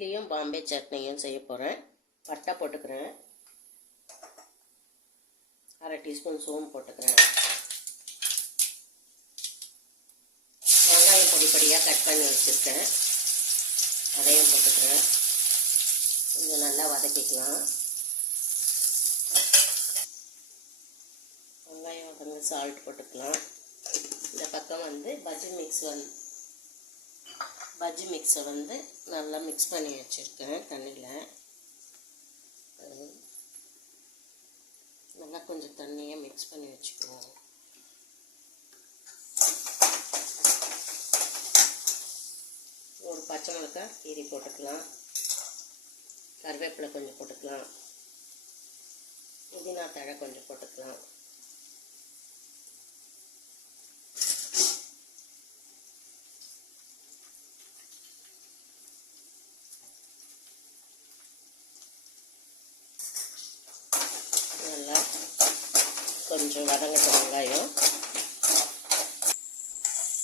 இட்லியும் பாம்பே சட்னியும் செய்ய போகிறேன். பட்டை போட்டுக்கிறேன், அரை டீஸ்பூன் சோம்பு போட்டுக்கிறேன், வெங்காயம் பொடி பொடியாக கட் பண்ணி வச்சுருக்கேன், அதையும் போட்டுக்கிறேன். கொஞ்சம் நல்லா வதக்கிக்கலாம். வெங்காயம் வந்து சால்ட் போட்டுக்கலாம். இந்த பக்கம் வந்து பஜ்ஜி மிக்ஸை வந்து நல்லா மிக்ஸ் பண்ணி வச்சுருக்கேன். தண்ணியில் நல்லா கொஞ்சம் தண்ணியை மிக்ஸ் பண்ணி வச்சுக்குவோம். ஒரு பச்சை மிளகாய் கீரி போட்டுக்கலாம், கருவேப்பிலை கொஞ்சம் போட்டுக்கலாம், புதினா தழை கொஞ்சம் போட்டுக்கலாம். நல்லா கொஞ்சம் வதங்கட்டும்.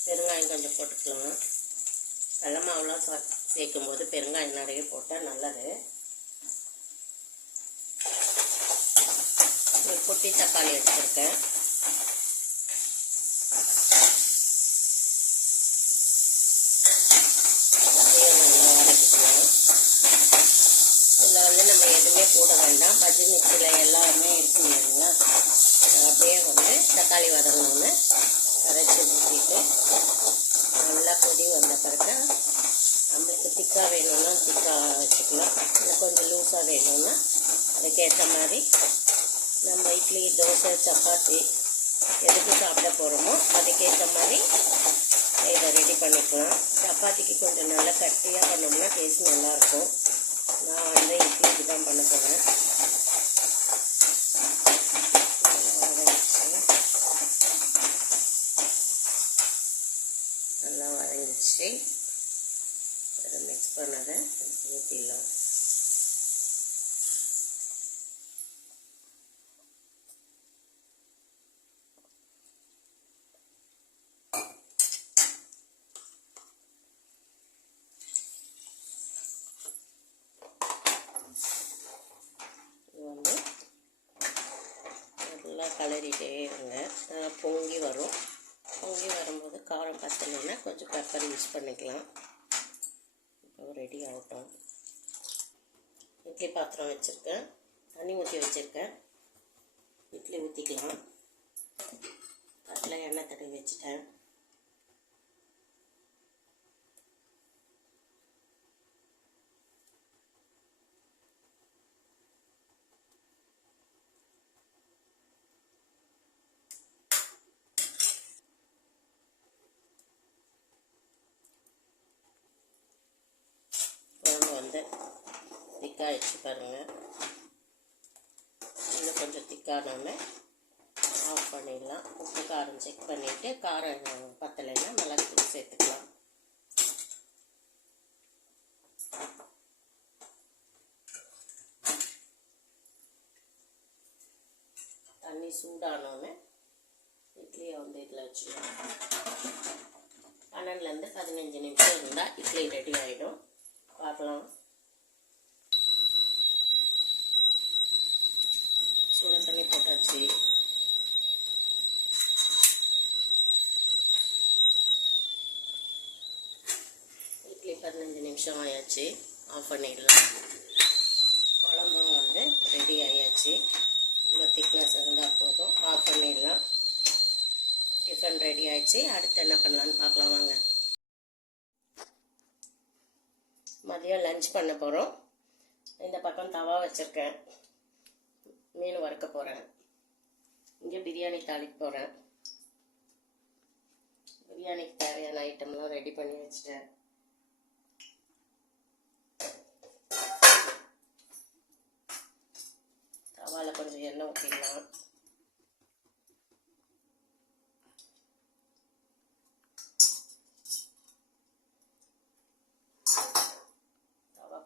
பெருங்காயம் கொஞ்சம் போட்டுக்கலாம். கடலை மாவுலாம் சேர்க்கும் போது பெருங்காயம் நிறைய போட்டால் நல்லது. ஒரு குட்டி தக்காளி எடுத்துருக்கேன். அதையும் நல்லா வதக்கிக்கலாம். இதில் வந்து நம்ம எதுவுமே போட வேண்டாம். பஜ்ஜி மிக்ஸியில் எல்லாமே இருக்கும் இல்லைங்களா, அப்படியே வந்து தக்காளி வதங்கணுன்னு கரைச்சி ஊற்றிட்டு நல்லா கொதி வந்த பிறகு நம்மளுக்கு திக்காக வேணும்னா திக்காக வச்சுக்கலாம், இல்லை கொஞ்சம் லூஸாக வேணும்னா அதுக்கேற்ற மாதிரி நம்ம இட்லி, தோசை, சப்பாத்தி எதுக்கு சாப்பிட போகிறோமோ அதுக்கேற்ற மாதிரி இதை ரெடி பண்ணிக்கலாம். சப்பாத்திக்கு கொஞ்சம் நல்லா கட்டியாக பண்ணோம்னா டேஸ்ட் நல்லாயிருக்கும். நான் வந்து இட்லிக்கு தான் பண்ண போகிறேன். நல்லா வதங்கிச்சு. அதை மிக்ஸ் பண்ணதை ஊற்றிடலாம். நல்லா கலரிட்டே இருங்க. பொங்கி வரும். பொங்கி வரும்போது காரம் பத்தலைன்னா கொஞ்சம் பெப்பர் யூஸ் பண்ணிக்கலாம். இப்போ ரெடி ஆகட்டும். இட்லி பாத்திரம் வச்சுருக்கேன், தண்ணி ஊற்றி வச்சுருக்கேன். இட்லி ஊற்றிக்கலாம். அதில் எண்ணெய் தடவி வச்சுட்டேன். வந்து திக்காகிடுச்சு பாருங்கள். இன்னும் கொஞ்சம் திக்கானோன்னு ஆஃப் பண்ணிடலாம். உப்பு காரம் செக் பண்ணிவிட்டு காரம் பத்தலைன்னா மிளகுத்தூள் சேர்த்துக்கலாம். தண்ணி சூடானோன்னு இட்லியை வந்து இதில் வச்சுக்கலாம். 12லேருந்து 15 நிமிஷம் இருந்தால் இட்லி ரெடி ஆகிடும். பார்க்கலாம். சுட தண்ணி போட்டாச்சு. இட்லி 15 நிமிஷம் ஆயாச்சு. ஆஃப் பண்ணிடலாம். குழம்பும் வந்து ரெடி ஆயாச்சு. இவ்வளோ திக்னஸ் இருந்தால் போதும். ஆஃப் பண்ணிடலாம். டிஃபன் ரெடி ஆயிடுச்சு. அடுத்து என்ன பண்ணலான்னு பார்க்கலாம் வாங்க. மதியம் லஞ்ச் பண்ண போகிறோம். இந்த பக்கம் தவா வச்சுருக்கேன், மீன் வறுக்க போகிறேன். இங்கே பிரியாணி தாளிக்க போகிறேன். பிரியாணிக்கு தேவையான ஐட்டம்லாம் ரெடி பண்ணி வச்சுட்டேன். தவாவில் கொஞ்சம் எண்ணெய் ஊற்றிடலாம்.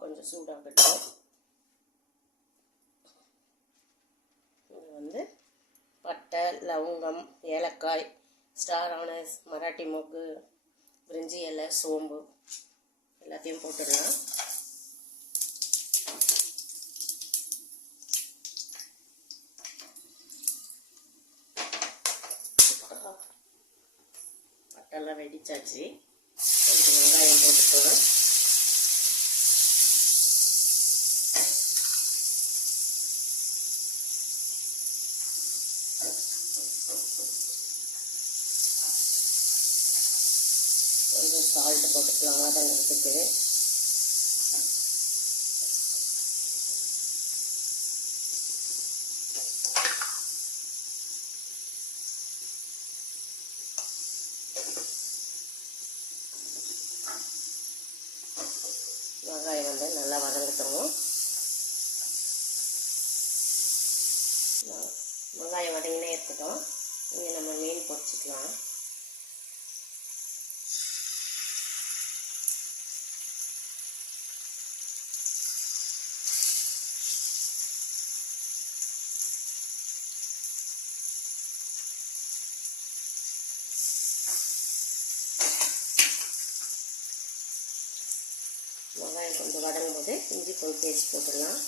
கொஞ்சம் சூடாகட்டும். இது வந்து பட்டை, லவங்கம், ஏலக்காய், ஸ்டார் ஆனஸ், மராட்டி மொக்கு, பிரிஞ்சி இலை, சோம்பு எல்லாத்தையும் போட்டுடலாம். வச்சாச்சு. கொஞ்சம் வெங்காயம் போட்டுக்கலாம். கொஞ்சம் சால்ட்டு போட்டுக்கலாம் வதங்கிறதுக்கு. வெங்காயம் வந்து நல்லா வதங்கிட்டோம். வெங்காயம் வதங்கினே இருக்கட்டும். இங்கே நம்ம மீன் பொரிச்சிக்கலாம். வெங்காயம் கொஞ்சம் வதங்கும் போது இஞ்சி பூண்டு பேஸ்ட் போட்டுடலாம்.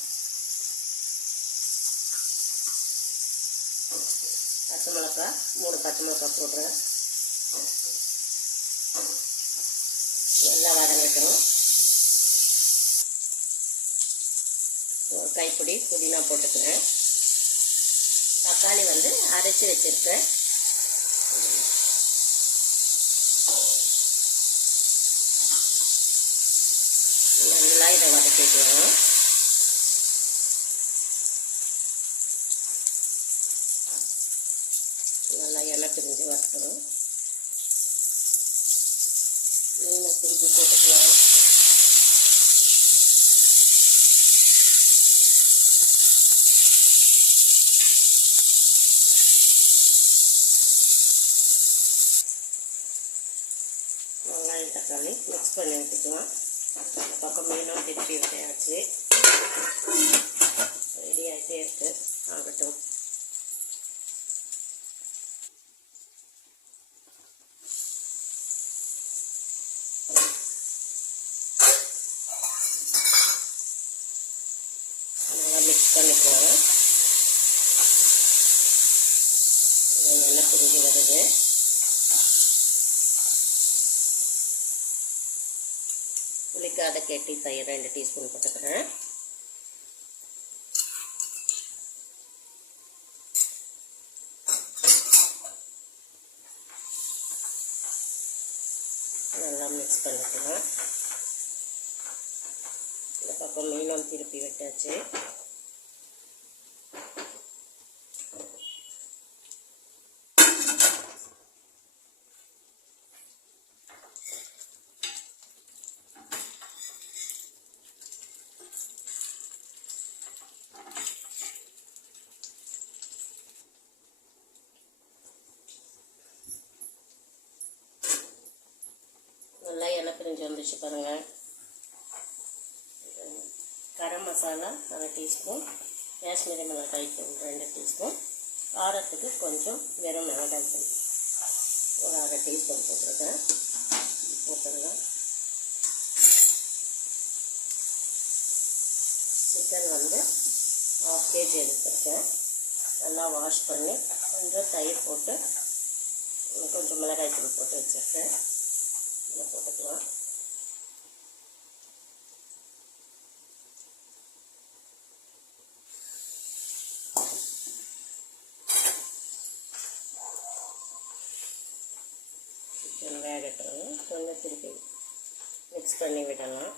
பச்சை மிளகா 3 பச்சை மிளகா போடுறேன். நல்லா வதங்கட்டும். ஒரு கைப்பிடி புதினா போட்டுக்கிறேன். தக்காளி வந்து அரைச்சி வச்சுருக்கேன். நல்லா இதை வதக்கிக்கலாம். நல்லா எண்ணெய் பிரிஞ்சு வறுக்கணும். மீனை திருப்பி போட்டுக்கலாம். வெங்காயம் தக்காளி மிக்ஸ் பண்ணி வச்சுக்கலாம். பக்கம் மீனும் திருப்பி விட்டாச்சு. ரெடி ஆகிட்டே இருக்கு. ஆகட்டும். நல்லா மிக்ஸ் பண்ணிக்கலாம். எண்ணெய் பிரிஞ்சு வருது. புளிக்காத கெட்டி தயிர் 2 டீஸ்பூன் போட்டுக்கிறேன். நல்லா மிக்ஸ் பண்ணிக்கலாம். இந்த பக்கம் மீனும் திருப்பி விட்டாச்சு. நல்லா எண்ணெய் பிரிஞ்சு வந்துச்சு பாருங்கள். கரம் மசாலா 1 டீஸ்பூன், காஷ்மீரி மிளகாய் தூள் 2 டீஸ்பூன், காரத்துக்கு கொஞ்சம் வெறும் மிளகாய் தூள் ஒரு 1/2 டீஸ்பூன் போட்டிருக்கேன். போட்டுருங்க. சிக்கன் வந்து 1/2 kg எடுத்துருக்கேன். நல்லா வாஷ் பண்ணி கொஞ்சம் தயிர் போட்டு கொஞ்சம் மிளகாய் தூள் போட்டு வச்சுருக்கேன். இதை போட்டுக்கலாம். சிக்கன் வேகட்டும். கொஞ்சம் திருப்பி மிக்ஸ் பண்ணி விடலாம்.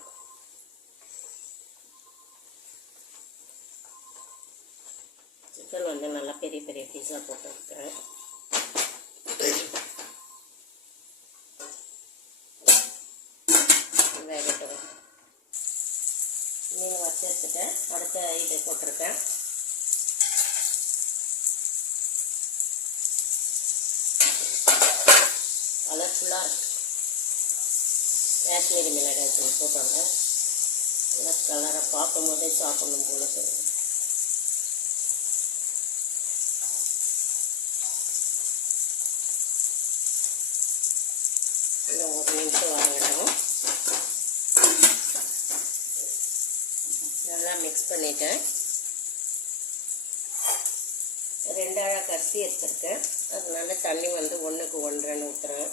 சிக்கன் வந்து நல்லா பெரிய பெரிய பீஸாக போட்டுருக்கேன். வேகட்டும். மீன் வச்சு எடுத்துட்டேன். அடுத்த இதை போட்டிருக்கேன். கலர்ஃபுல்லாக காஷ்மீரி மிளகாய் தூள் போட்டாங்க. நல்லா கலராக பார்க்கும் போதே சாப்பிடணும் போல சொல்லுங்கள். இன்னும் 1 நிமிஷம் வதங்கட்டும். நல்லா மிக்ஸ் பண்ணிட்டேன். 2 அழகு அரிசி எடுத்துருக்கேன். அதனால தண்ணி வந்து 1க்கு 1.5 ஊற்றுறேன்.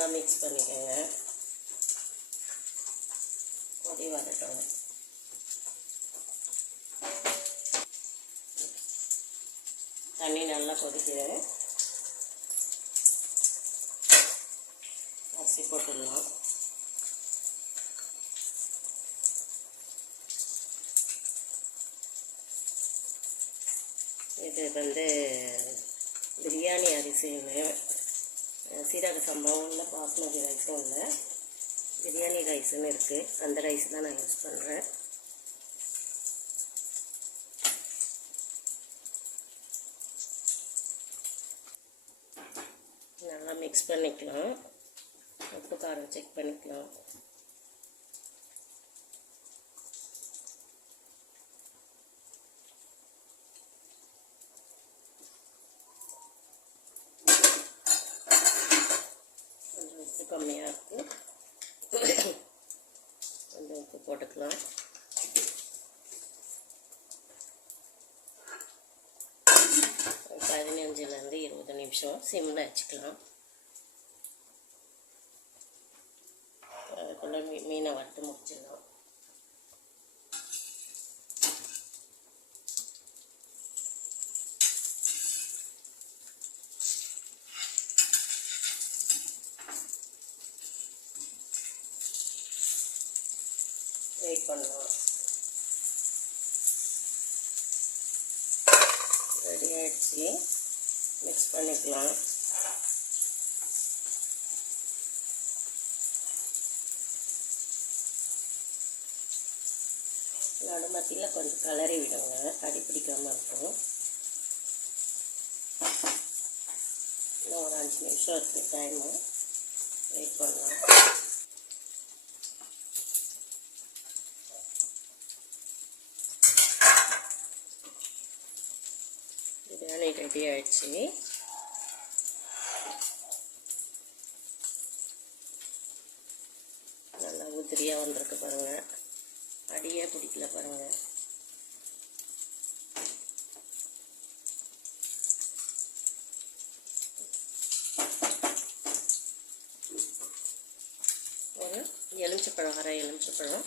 நல்லா மிக்ஸ் பண்ணிக்கோங்க. கொதி வரட்டும். தண்ணி நல்லா கொதிக்குது. அரிசி போட்டுடலாம். இது பிரியாணி அரிசின்னு சீரக சம்பாவும் இல்லை, பாஸ்மதி ரைஸும் இல்லை, பிரியாணி ரைஸுன்னு இருக்குது. அந்த ரைஸ் தான் நான் யூஸ் பண்ணுறேன். நல்லா மிக்ஸ் பண்ணிக்கலாம். உப்பு காரம் செக் பண்ணிக்கலாம். கொஞ்சம் உப்பு கம்மியாக இருக்குது, கொஞ்சம் உப்பு போட்டுக்கலாம். ஒரு 15லேருந்து 20 நிமிஷம் சிம்மில் வச்சுக்கலாம். அதுக்குள்ளே மீனை வறுத்து முடிச்சிடலாம். வெயிட் பண்ணலாம். ரெடி ஆகிடுச்சு. மிக்ஸ் பண்ணிக்கலாம். நடுமத்தியில் கொஞ்சம் கலரி விடுங்க, அடி பிடிக்காமல் இருக்கும். இன்னும் ஒரு 5 நிமிஷம் இருக்குது டைமு. வெயிட் பண்ணலாம். பிரியாணி ரெடி ஆகிடுச்சு. நல்லா உதிரியாக வந்திருக்கு பாருங்கள். அடியே பிடிக்கல பாருங்கள். ஒரு எலுமிச்சப்பழம், அரை எலுமிச்சப்பழம்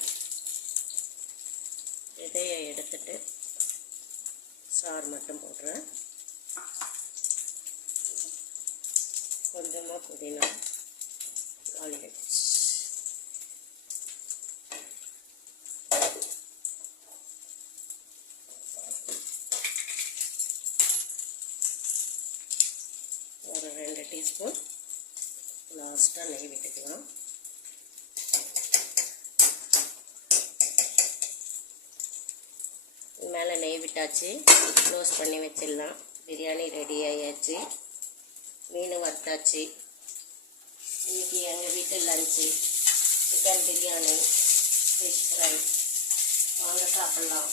விதையை எடுத்துட்டு சாறு மட்டும் போடுறேன். கொஞ்சமாக புதினா, காலி ஆயிடுச்சு. ஒரு 2 டீஸ்பூன் லாஸ்ட்டாக நெய் விட்டுக்கலாம். மேலே நெய் விட்டாச்சு. க்ளோஸ் பண்ணி வச்சிடலாம். பிரியாணி ரெடி ஆயாச்சு. மீன் வறுத்தாச்சு. இன்றைக்கி எங்கள் வீட்டு lunch chicken biryani, fish fry. வாங்க சாப்பிட்லாம்.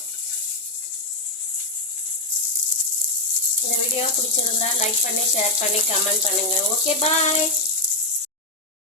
இந்த வீடியோ பிடிச்சிருந்தா லைக் பண்ணி, ஷேர் பண்ணி, கமெண்ட் பண்ணுங்கள். ஓகே, பாய்.